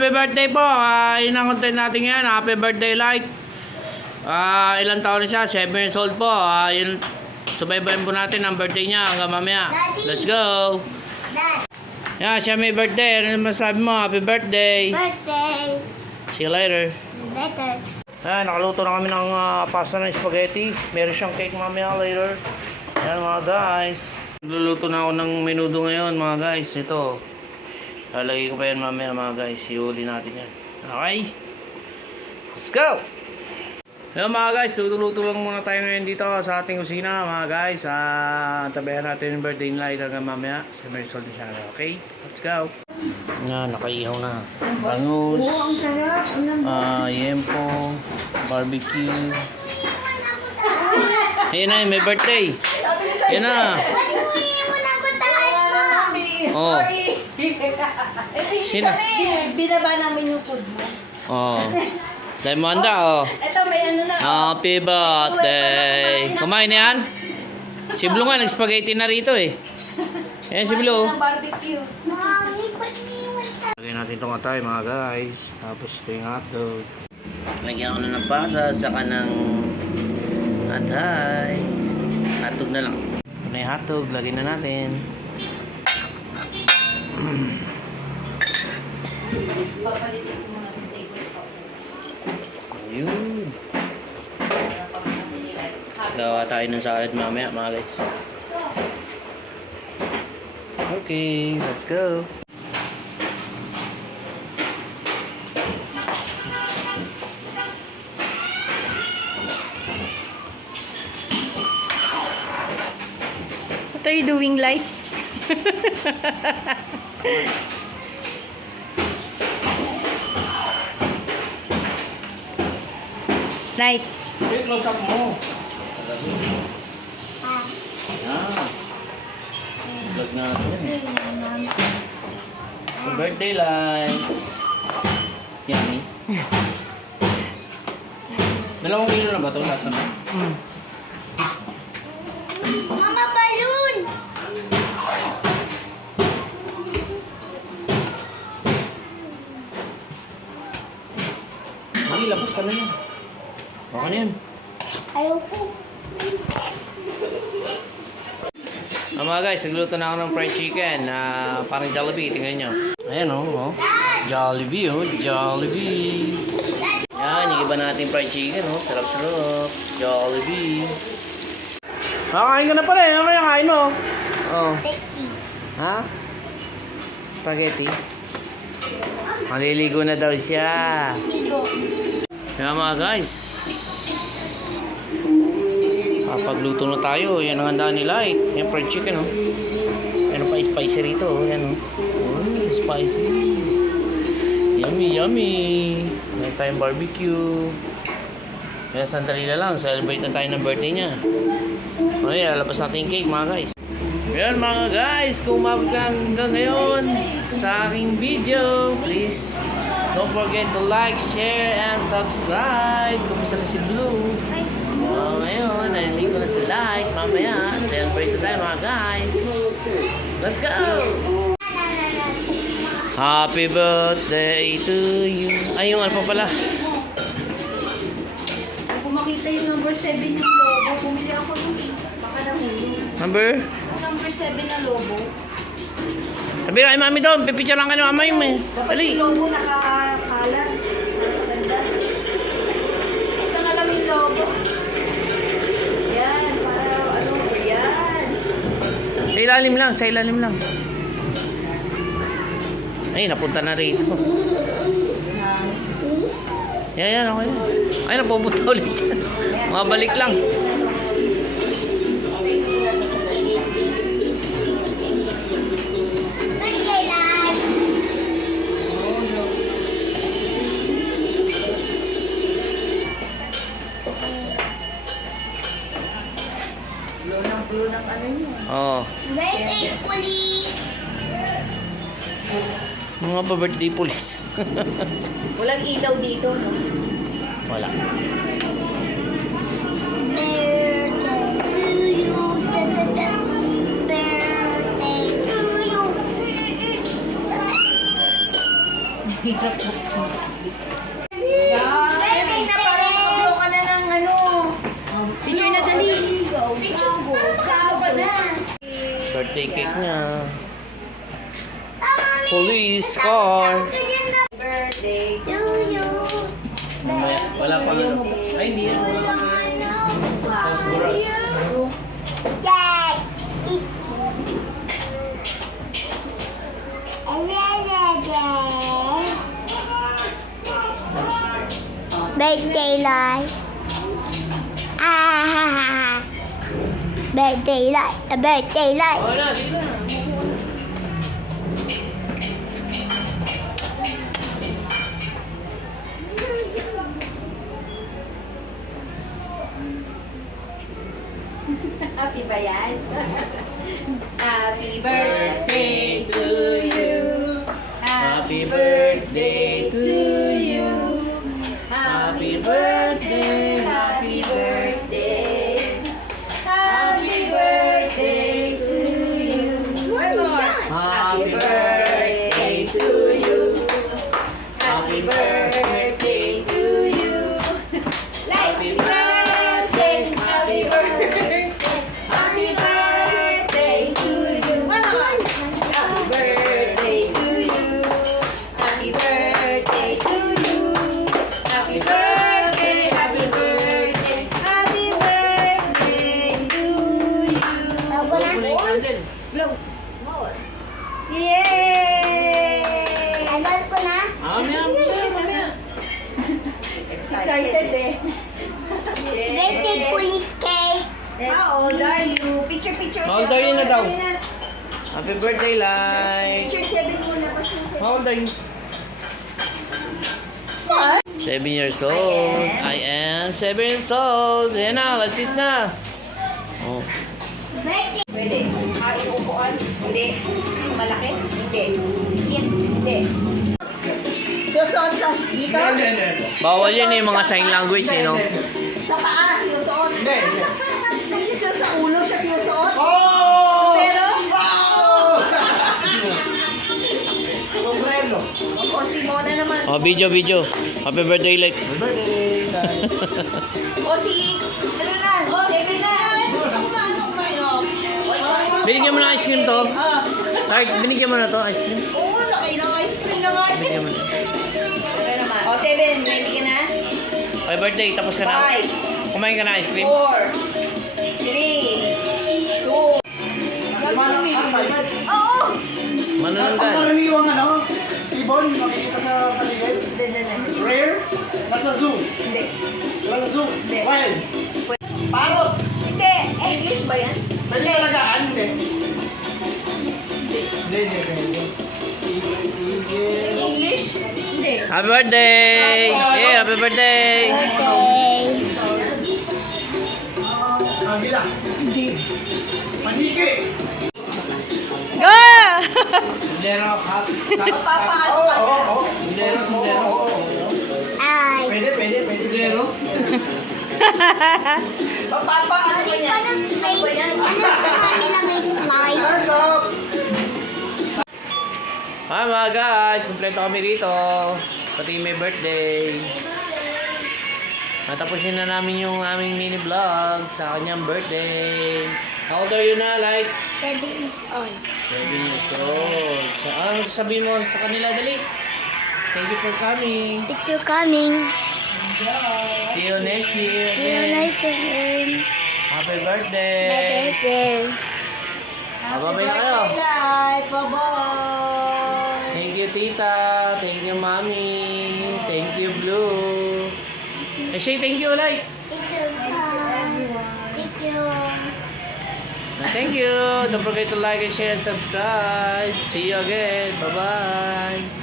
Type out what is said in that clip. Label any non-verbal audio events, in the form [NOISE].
Happy birthday po. Ah, yun ang content natin ngayon. Happy birthday like. Ah, ilang taon na siya? 7 years old po. Ah, yun subaybayan po natin ang birthday niya hanggang mamaya. Daddy. Let's go. Dad, Yeah, siya may birthday. Ano masabi mo? Happy birthday. birthday. See you later. Later. Ah, nakaluto na kami ng ah, pasta ng spaghetti. Meron siyang cake mamaya later. Yan mga guys. Nagluluto na ako ng menudo ngayon mga guys. Ito. Lalagay ko pa yan mamaya mga guys. Iuli natin yan. Okay? Let's go! Ayun mga guys, luto-luto lang muna tayo ngayon dito sa ating kusina mga guys. Ah, tabayan natin yung birthday night hanggang mamaya sa Marisol de Shara. Okay? Let's go! Na, nakaihaw na. Bangus. Ah, yempo, barbecue. Ayun na, may birthday. Yan na. Uy, Oh. Sino? Binaba namin yung food mo. Oh. [LAUGHS] Dahil mo handa, oh. Ito, may ano na. Happy birthday. Kumain na yan? Si Blue nga, nag-spaghetti na rito eh. Yan si Blue. Ng barbecue. Lagyan natin itong atay mga guys. Tapos ito yung hotdog. Lagyan ko na ng pasa, saka ng atay. Hotdog na lang. Ito na yung hotdog, lagyan na natin. [CLEARS THROAT] Ayun. Gawa tayo ng salad mamaya mga guys. Okay, let's go. What are you doing, Lai? [LAUGHS] Light. Okay, close up mo. Ah, Yan. Vlog natin eh. Happy birthday, Lai. Yummy. Dalawang kilo na ba ito? Lahat na? Mama, balloon! Hindi, labas ka na yan. Okay na yan. Ayoko. Ah, mga guys, nagluto na ako ng fried chicken na parang Jollibee. Tingnan nyo. Ayan oh, oh. Jollibee oh, Jollibee. Yan, yung iba natin fried chicken oh. Sarap-sarap. Jollibee. Makakain ka na pala eh. Ano yung kain mo? Oh. Ha? Spaghetti? Maliligo na daw siya. Igo. Kaya mga guys, papagluto na tayo. Yan ang handa ni Light. Yan fried chicken, oh. Ano pa spicy rito, oh. Yan, oh. Oh, spicy. Yummy, yummy. Meron tayong barbecue. Yan, sandali na lang. Celebrate na tayo ng birthday niya. Okay, lalabas natin yung cake, mga guys. Yan mga guys, kung umabot ka hanggang ngayon sa aking video, please don't forget to like, share, and subscribe. Kumusta na si Blue? Ngayon, naliligo na si Light. Mamaya, celebrate tayo mga guys. Let's go! Happy birthday to you. Ay, yung alpa pala. Kung makita yung number 7 yung logo, bumili ako nung baka nahulog. Number? Yung number 7 na logo. Sabi na kay mami doon, pipicture lang kayo mamay mo eh. Dapat Dali. yung logo nakakalat. Nakaganda. Ito na lang yung logo. Yan, para ano, yan. Sa ilalim lang, sa ilalim lang. Ay, napunta na rito. Yan, yan, okay. Ay, napupunta [LAUGHS] ulit. Mabalik lang. Mga pa-birthday police. Walang ilaw dito, no? Wala. Birthday to you. Birthday to you. Hirap po. Baby, na parang nakablo ka na ng ano. Picture na dali. Picture go. Nakablo ka na. Birthday cake niya. Ah, mommy. Police car. Ganyan na. Birthday. To you. Mamaya, wala pa nga. Ay, hindi yan. Wala pa nga. Phosphorus. Yay! Eat. Birthday light. Ah, birthday light. A birthday light. Wala, sige Happy ba yan? [LAUGHS] Happy birthday to Picture, picture. How old are you na daw? Happy birthday, Light. Picture 7 muna. Pasensya. How old are you? What? Seven years old. I am seven years old. Ayan na, let's eat na. Oh. Birthday. Pwede. Ah, iupuan? Hindi. Malaki? Hindi. Hindi. Susuot sa dito? Bawal yan eh, mga sign language eh, no? Sa paa, hindi. Hindi Oh, video, video. Happy birthday, Light. Birthday, Dad. [LAUGHS] O si... Ano na? Kevin na. Binigyan mo ng ice cream to. Light, binigyan mo na to, ice cream. Oo, laki ng ice cream na nga. Binigyan mo na. O, Kevin, ready ka na? Happy birthday, tapos ka na. Five, Kumain ka na ice cream? four, three, two, Oo! Manunong Ang ka. karaniwang ano, ibon, makikita sa paligid. Hindi, hindi, hindi. Rare, nasa zoo. Hindi. Nasa zoo. Hindi. Wild. Parrot. Hindi. English ba yan? Pwede talagaan, hindi. Hindi, hindi, hindi. English? Hindi. Happy birthday! Hey, happy birthday! Birthday. Agila. Hindi. Maniki. Sundero, hap. Papaano Oo, ka oo, na? oo. Sundero, sundero. Oo, oo, oo. Ay. Pwede, pwede, pwede. Sundero. [LAUGHS] Papaano ka niya? Ano ba yan? Ano kami lang yung slide? Hands up. Hi mga guys, kompleto kami rito. Pati may birthday. Natapusin na namin yung aming mini vlog sa kanyang birthday. How old are you na, like? Baby is on. Seven years old. So, ano sasabihin mo sa kanila, dali? Thank you for coming. Picture coming. See you next year. See you next time. Happy birthday. Birthday. Bababay na kayo. Life, bye-bye! Thank you, tita. Thank you, mommy. Thank you, Blue. Eh, say thank you, like. Picture Picture. Thank you. Don't forget to like and share and subscribe. See you again. Bye-bye.